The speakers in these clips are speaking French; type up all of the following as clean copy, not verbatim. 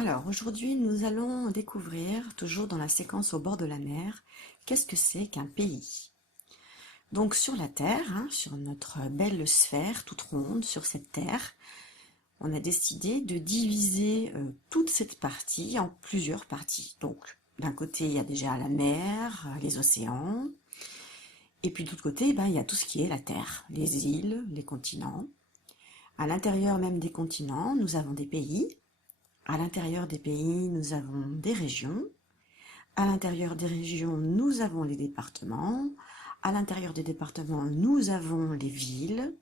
Alors aujourd'hui, nous allons découvrir, toujours dans la séquence au bord de la mer, qu'est-ce que c'est qu'un pays. Donc sur la Terre, sur notre belle sphère toute ronde, sur cette Terre, on a décidé de diviser toute cette partie en plusieurs parties. Donc d'un côté, il y a déjà la mer, les océans, et puis de l'autre côté, il y a tout ce qui est la Terre, les îles, les continents. À l'intérieur même des continents, nous avons des pays. À l'intérieur des pays, nous avons des régions. À l'intérieur des régions, nous avons les départements. À l'intérieur des départements, nous avons les villes.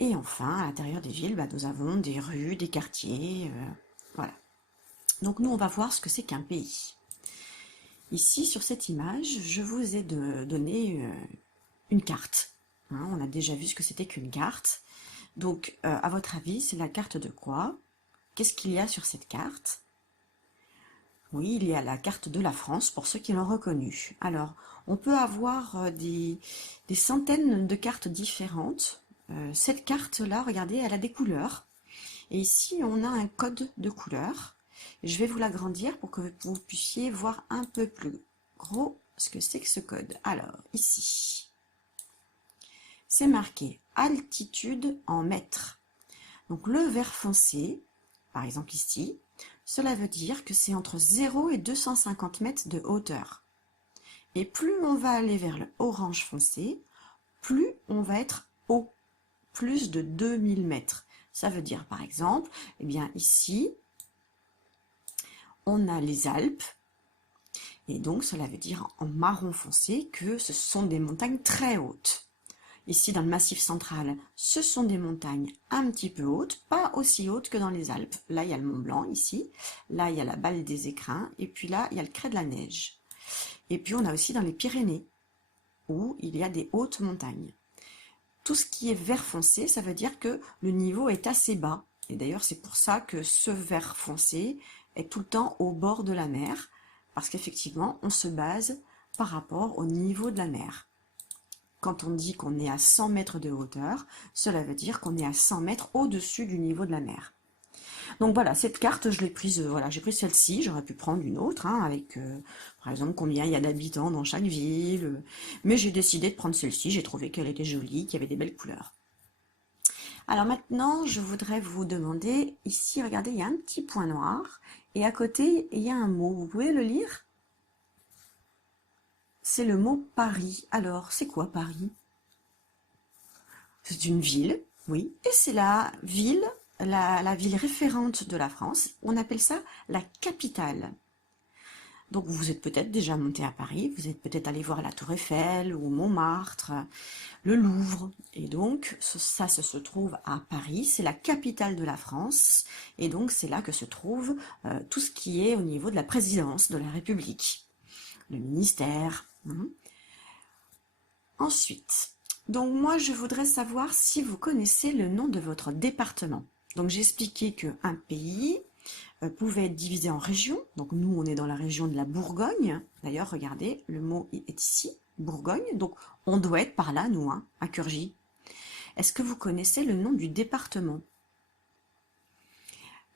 Et enfin, à l'intérieur des villes, nous avons des rues, des quartiers. Voilà. Donc nous, on va voir ce que c'est qu'un pays. Ici, sur cette image, je vous ai donné une carte. On a déjà vu ce que c'était qu'une carte. Donc, à votre avis, c'est la carte de quoi? Qu'est-ce qu'il y a sur cette carte? Oui, il y a la carte de la France, pour ceux qui l'ont reconnue. Alors, on peut avoir des centaines de cartes différentes. Cette carte-là, regardez, elle a des couleurs. Et ici, on a un code de couleurs. Je vais vous l'agrandir pour que vous puissiez voir un peu plus gros ce que c'est que ce code. Alors, ici, c'est marqué altitude en mètres. Donc, le vert foncé, par exemple ici, cela veut dire que c'est entre 0 et 250 mètres de hauteur. Et plus on va aller vers le orange foncé, plus on va être haut, plus de 2000 mètres. Ça veut dire par exemple, ici, on a les Alpes, et donc cela veut dire en marron foncé que ce sont des montagnes très hautes. Ici, dans le Massif central, ce sont des montagnes un petit peu hautes, pas aussi hautes que dans les Alpes. Là, il y a le Mont Blanc, ici. Là, il y a la Balle des Écrins. Et puis là, il y a le Crêt de la Neige. Et puis, on a aussi dans les Pyrénées, où il y a des hautes montagnes. Tout ce qui est vert foncé, ça veut dire que le niveau est assez bas. Et d'ailleurs, c'est pour ça que ce vert foncé est tout le temps au bord de la mer, parce qu'effectivement, on se base par rapport au niveau de la mer. Quand on dit qu'on est à 100 mètres de hauteur, cela veut dire qu'on est à 100 mètres au-dessus du niveau de la mer. Donc voilà, cette carte, je l'ai prise, j'ai pris celle-ci, j'aurais pu prendre une autre, avec, par exemple, combien il y a d'habitants dans chaque ville, mais j'ai décidé de prendre celle-ci, j'ai trouvé qu'elle était jolie, qu'il y avait des belles couleurs. Alors maintenant, je voudrais vous demander, ici, regardez, il y a un petit point noir, et à côté, il y a un mot, vous pouvez le lire? C'est le mot Paris. Alors, c'est quoi Paris? C'est une ville, oui, et c'est la ville, la ville référente de la France. On appelle ça la capitale. Donc vous êtes peut-être déjà monté à Paris, vous êtes peut-être allé voir la Tour Eiffel ou Montmartre, le Louvre. Et donc ça se trouve à Paris, c'est la capitale de la France. Et donc c'est là que se trouve tout ce qui est au niveau de la présidence de la République, le ministère. Ensuite, donc moi je voudrais savoir si vous connaissez le nom de votre département. Donc j'ai expliqué qu'un pays pouvait être divisé en régions. Donc nous on est dans la région de la Bourgogne. D'ailleurs regardez, le mot est ici, Bourgogne. Donc on doit être par là nous, à Curgy. Est-ce que vous connaissez le nom du département?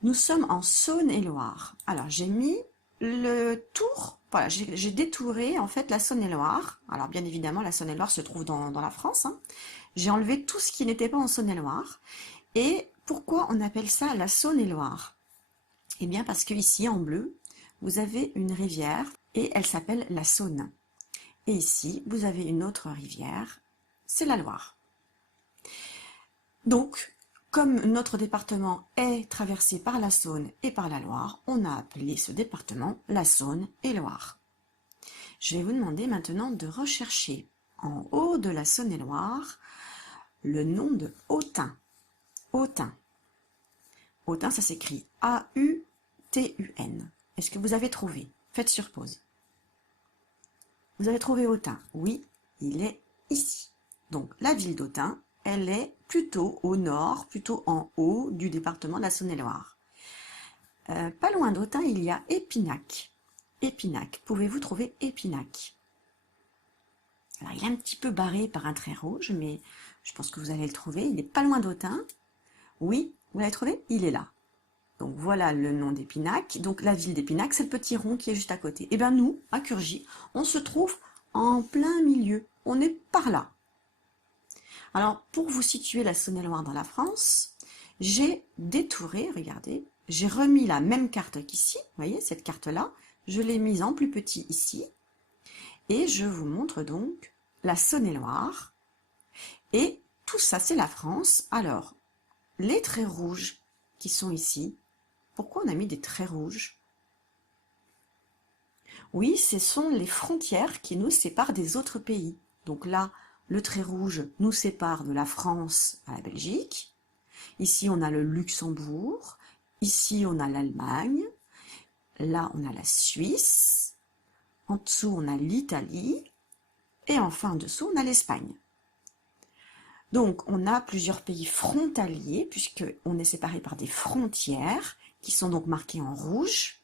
Nous sommes en Saône-et-Loire. Alors j'ai mis le tour, voilà, j'ai détouré en fait la Saône-et-Loire. Alors bien évidemment la Saône-et-Loire se trouve dans la France. J'ai enlevé tout ce qui n'était pas en Saône-et-Loire. Et pourquoi on appelle ça la Saône-et-Loire? Eh bien parce que ici en bleu, vous avez une rivière et elle s'appelle la Saône. Et ici, vous avez une autre rivière, c'est la Loire. Donc, comme notre département est traversé par la Saône et par la Loire, on a appelé ce département la Saône-et-Loire. Je vais vous demander maintenant de rechercher en haut de la Saône-et-Loire le nom de Autun. Autun. Autun, ça s'écrit A-U-T-U-N. Est-ce que vous avez trouvé? Faites sur pause. Vous avez trouvé Autun? Oui, il est ici. Donc, la ville d'Autun, elle est plutôt au nord, plutôt en haut du département de la Saône-et-Loire. Pas loin d'Autun, il y a Épinac. Épinac, pouvez-vous trouver Épinac? Alors, il est un petit peu barré par un trait rouge, mais je pense que vous allez le trouver. Il n'est pas loin d'Autun. Oui, vous l'avez trouvé? Il est là. Donc voilà le nom d'Épinac. Donc la ville d'Épinac, c'est le petit rond qui est juste à côté. Et bien nous, à Curgy, on se trouve en plein milieu. On est par là. Alors pour vous situer la Saône-et-Loire dans la France, j'ai détouré, regardez, j'ai remis la même carte qu'ici. Vous voyez cette carte-là, je l'ai mise en plus petit ici. Et je vous montre donc la Saône-et-Loire. Et tout ça, c'est la France. Alors, les traits rouges qui sont ici, pourquoi on a mis des traits rouges? Oui, ce sont les frontières qui nous séparent des autres pays. Donc là, le trait rouge nous sépare de la France à la Belgique. Ici, on a le Luxembourg. Ici, on a l'Allemagne. Là, on a la Suisse. En dessous, on a l'Italie. Et enfin, en dessous, on a l'Espagne. Donc, on a plusieurs pays frontaliers, puisqu'on est séparés par des frontières, qui sont donc marquées en rouge.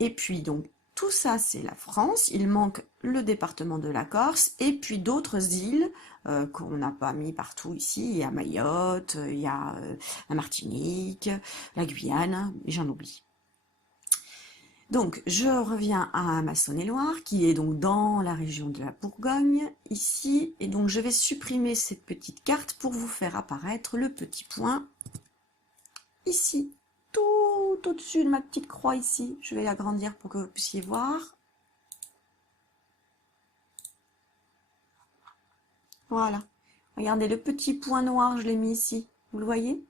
Et puis, donc, tout ça, c'est la France. Il manque le département de la Corse, et puis d'autres îles qu'on n'a pas mis partout ici. Il y a Mayotte, il y a la Martinique, la Guyane, et j'en oublie. Donc, je reviens à ma Saône-et-Loire, qui est donc dans la région de la Bourgogne, ici, et donc je vais supprimer cette petite carte pour vous faire apparaître le petit point ici, tout au-dessus de ma petite croix ici. Je vais l'agrandir pour que vous puissiez voir. Voilà. Regardez, le petit point noir, je l'ai mis ici. Vous le voyez?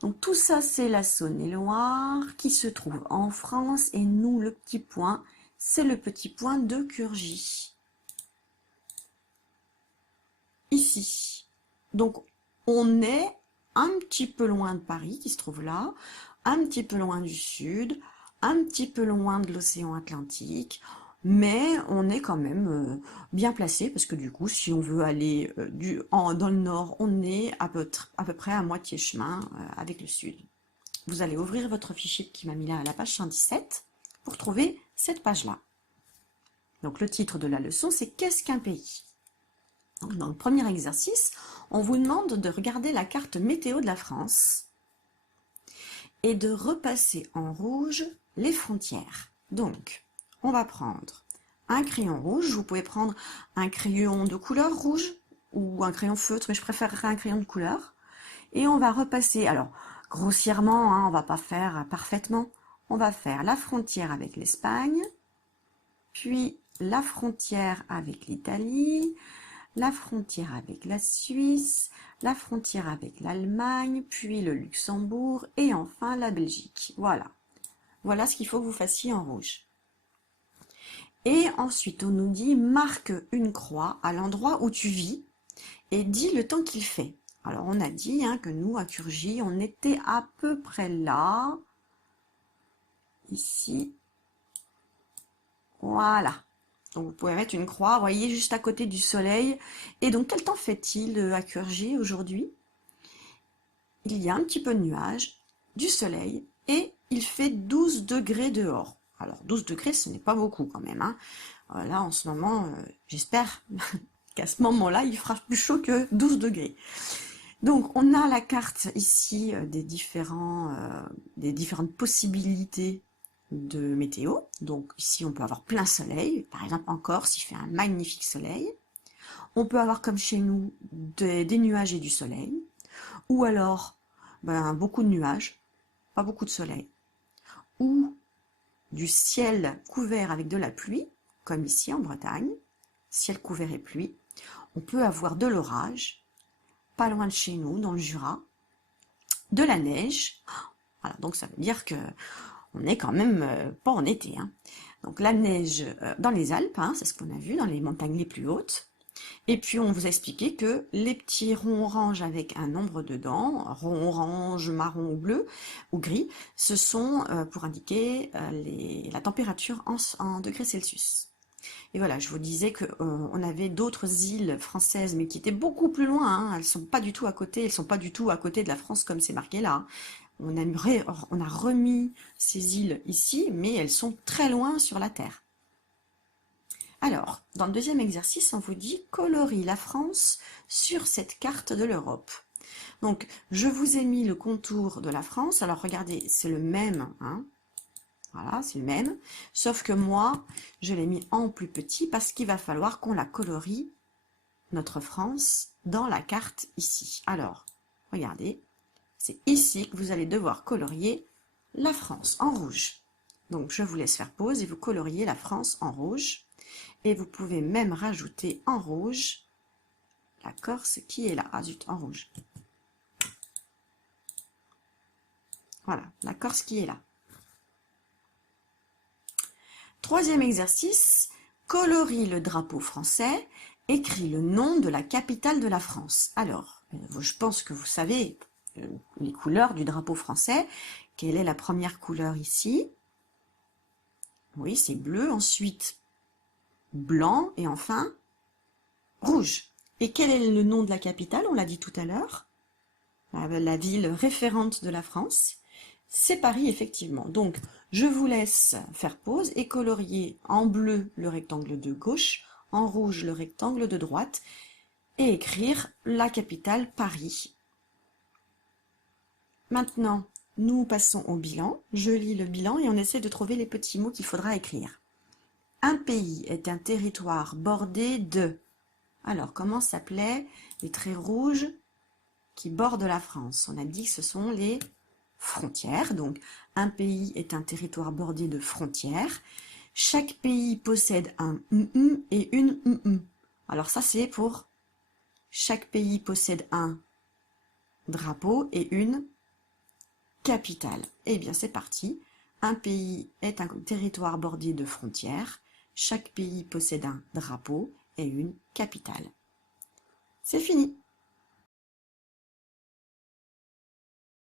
Donc tout ça, c'est la Saône-et-Loire qui se trouve en France. Et nous, le petit point, c'est le petit point de Curgy. Ici. Donc on est un petit peu loin de Paris, qui se trouve là, un petit peu loin du sud, un petit peu loin de l'océan Atlantique, mais on est quand même bien placé, parce que du coup, si on veut aller dans le nord, on est à peu près à moitié chemin avec le sud. Vous allez ouvrir votre fichier qui m'a mis là à la page 117 pour trouver cette page-là. Donc le titre de la leçon, c'est « Qu'est-ce qu'un pays ?» Dans le premier exercice, on vous demande de regarder la carte météo de la France et de repasser en rouge les frontières. Donc, on va prendre un crayon rouge. Vous pouvez prendre un crayon de couleur rouge ou un crayon feutre, mais je préférerais un crayon de couleur. Et on va repasser, alors grossièrement, hein, on va pas faire parfaitement, on va faire la frontière avec l'Espagne, puis la frontière avec l'Italie, la frontière avec la Suisse, la frontière avec l'Allemagne, puis le Luxembourg et enfin la Belgique. Voilà. Voilà ce qu'il faut que vous fassiez en rouge. Et ensuite, on nous dit marque une croix à l'endroit où tu vis et dis le temps qu'il fait. Alors, on a dit que nous, à Curgy, on était à peu près là. Ici. Voilà. Donc vous pouvez mettre une croix, vous voyez, juste à côté du soleil. Et donc, quel temps fait-il à Curgy aujourd'hui? Il y a un petit peu de nuages, du soleil, et il fait 12 degrés dehors. Alors, 12 degrés, ce n'est pas beaucoup quand même. Hein. Là, en ce moment, j'espère qu'à ce moment-là, il fera plus chaud que 12 degrés. Donc, on a la carte ici des différentes possibilités de météo. Donc ici, on peut avoir plein soleil. Par exemple, en Corse, il fait un magnifique soleil. On peut avoir, comme chez nous, des nuages et du soleil. Ou alors, beaucoup de nuages, pas beaucoup de soleil. Ou du ciel couvert avec de la pluie, comme ici en Bretagne. Ciel couvert et pluie. On peut avoir de l'orage, pas loin de chez nous, dans le Jura. De la neige. Voilà, donc ça veut dire que on n'est quand même pas en été. Hein. Donc la neige dans les Alpes, hein, c'est ce qu'on a vu dans les montagnes les plus hautes. Et puis on vous a expliqué que les petits ronds orange avec un nombre dedans, rond orange, marron ou bleu ou gris, ce sont pour indiquer la température en degrés Celsius. Et voilà, je vous disais qu'on avait d'autres îles françaises, mais qui étaient beaucoup plus loin. Hein. Elles sont pas du tout à côté. Elles sont pas du tout à côté de la France comme c'est marqué là. On a remis ces îles ici, mais elles sont très loin sur la Terre. Alors, dans le deuxième exercice, on vous dit « Colorie la France sur cette carte de l'Europe ». Donc, je vous ai mis le contour de la France. Alors, regardez, c'est le même, hein. Voilà, c'est le même. Sauf que moi, je l'ai mis en plus petit parce qu'il va falloir qu'on la colorie, notre France, dans la carte ici. Alors, regardez, c'est ici que vous allez devoir colorier la France en rouge. Donc, je vous laisse faire pause et vous coloriez la France en rouge. Et vous pouvez même rajouter en rouge la Corse qui est là. Ah zut, en rouge. Voilà, la Corse qui est là. Troisième exercice, colorie le drapeau français, écris le nom de la capitale de la France. Alors, je pense que vous savez les couleurs du drapeau français. Quelle est la première couleur ici? Oui, c'est bleu, ensuite blanc et enfin rouge. Et quel est le nom de la capitale? On l'a dit tout à l'heure. La ville référente de la France. C'est Paris, effectivement. Donc, je vous laisse faire pause et colorier en bleu le rectangle de gauche, en rouge le rectangle de droite, et écrire la capitale Paris. Maintenant, nous passons au bilan. Je lis le bilan et on essaie de trouver les petits mots qu'il faudra écrire. Un pays est un territoire bordé de... Alors, comment s'appelaient les traits rouges qui bordent la France? On a dit que ce sont les frontières. Donc, un pays est un territoire bordé de frontières. Chaque pays possède un et une. Alors ça, c'est pour chaque pays possède un drapeau et une capitale. Eh bien, c'est parti. Un pays est un territoire bordé de frontières. Chaque pays possède un drapeau et une capitale. C'est fini.